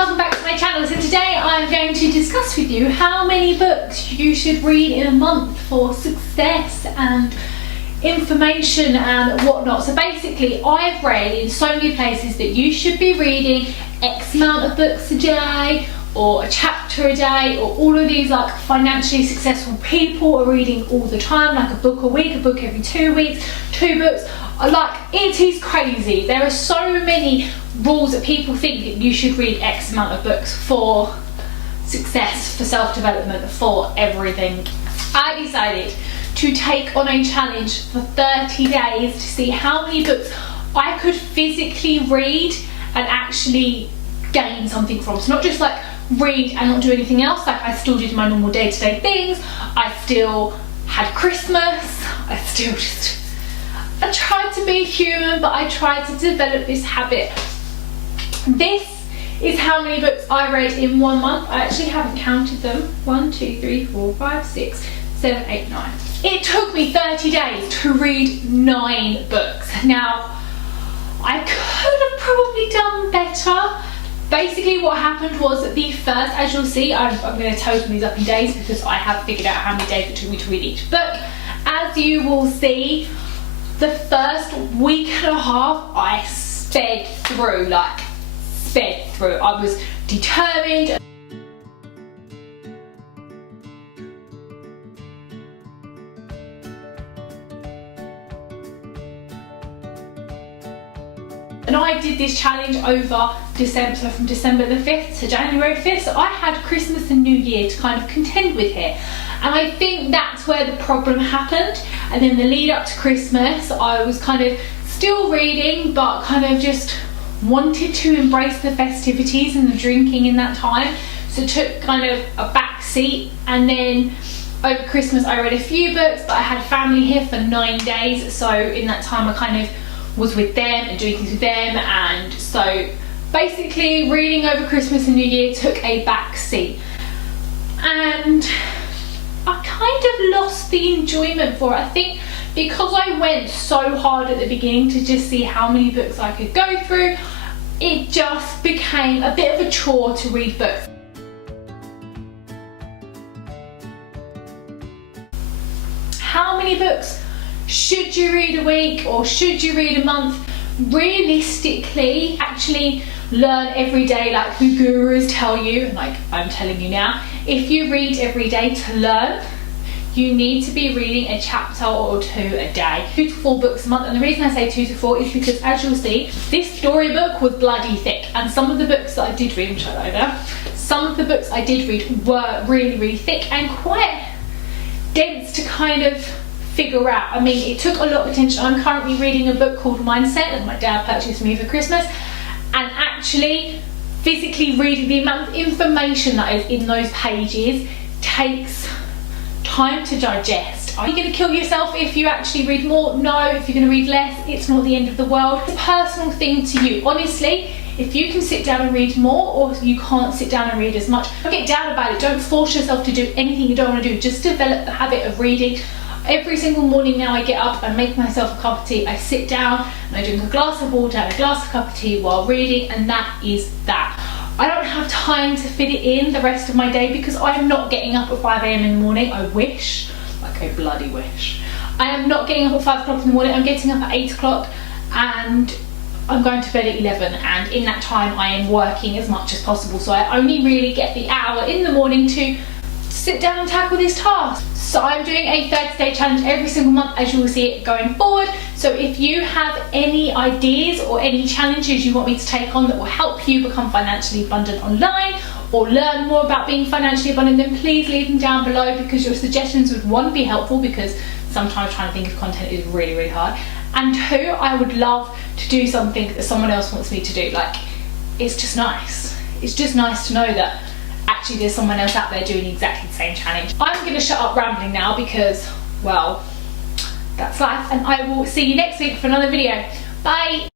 welcome back to my channel. So today I'm going to discuss with you how many books you should read in a month for success and information and whatnot. So basically I've read in so many places that you should be reading X amount of books a day or a chapter a day, or all of these like financially successful people are reading all the time, like a book a week, a book every 2 weeks, 2 books. Like, it is crazy. There are so many rules that people think that you should read X amount of books for success, for self-development, for everything. I decided to take on a challenge for 30 days to see how many books I could physically read and actually gain something from. So not just like read and not do anything else, like I still did my normal day-to-day things, I still had Christmas, I tried to be human, but I tried to develop this habit. This is how many books I read in 1 month. I actually haven't counted them. 1, 2, 3, 4, 5, 6, 7, 8, 9. It took me 30 days to read 9 books. Now, I could have probably done better. Basically what happened was that the first, as you'll see, I'm going to total these up in days because I have figured out how many days it took me to read each book. As you will see, the first week and a half I sped through. I was determined. And I did this challenge over December, so from December the 5th to January 5th, so I had Christmas and New Year to kind of contend with here. And I think that's where the problem happened. And then the lead up to Christmas, I was kind of still reading, but kind of just wanted to embrace the festivities and the drinking in that time. So took kind of a back seat. And then over Christmas, I read a few books, but I had family here for 9 days. So in that time, I kind of was with them and doing things with them. And so basically reading over Christmas and New Year took a back seat. And I kind of lost the enjoyment for it. I think because I went so hard at the beginning to just see how many books I could go through, it just became a bit of a chore to read books. How many books should you read a week or should you read a month? Realistically, actually learn every day like the gurus tell you, and like I'm telling you now. If you read every day to learn, you need to be reading a chapter or 2 a day. 2 to 4 books a month, and the reason I say 2 to 4 is because, as you'll see, this storybook was bloody thick, and some of the books that I did read, which I know there, some of the books I did read were really, really thick and quite dense to kind of figure out. I mean, it took a lot of attention. I'm currently reading a book called Mindset that my dad purchased for me for Christmas, and actually physically reading the amount of information that is in those pages takes time to digest. Are you going to kill yourself if you actually read more? No. If you're going to read less, it's not the end of the world. It's a personal thing to you. Honestly, if you can sit down and read more, or you can't sit down and read as much, don't get down about it. Don't force yourself to do anything you don't want to do. Just develop the habit of reading. Every single morning now I get up, I make myself a cup of tea, I sit down and I drink a glass of water and a glass of cup of tea while reading, and that is that. I don't have time to fit it in the rest of my day because I'm not getting up at 5 AM in the morning. I wish, like I bloody wish. I am not getting up at 5 o'clock in the morning. I'm getting up at 8 o'clock and I'm going to bed at 11, and in that time I am working as much as possible. So I only really get the hour in the morning to sit down and tackle this task. So I'm doing a 30-day challenge every single month, as you will see it going forward. So if you have any ideas or any challenges you want me to take on that will help you become financially abundant online, or learn more about being financially abundant, then please leave them down below, because your suggestions would, 1, be helpful, because sometimes trying to think of content is really, really hard, and 2, I would love to do something that someone else wants me to do. Like, it's just nice. It's just nice to know that actually there's someone else out there doing exactly the same challenge. I'm going to shut up rambling now because, well, that's life, and I will see you next week for another video. Bye!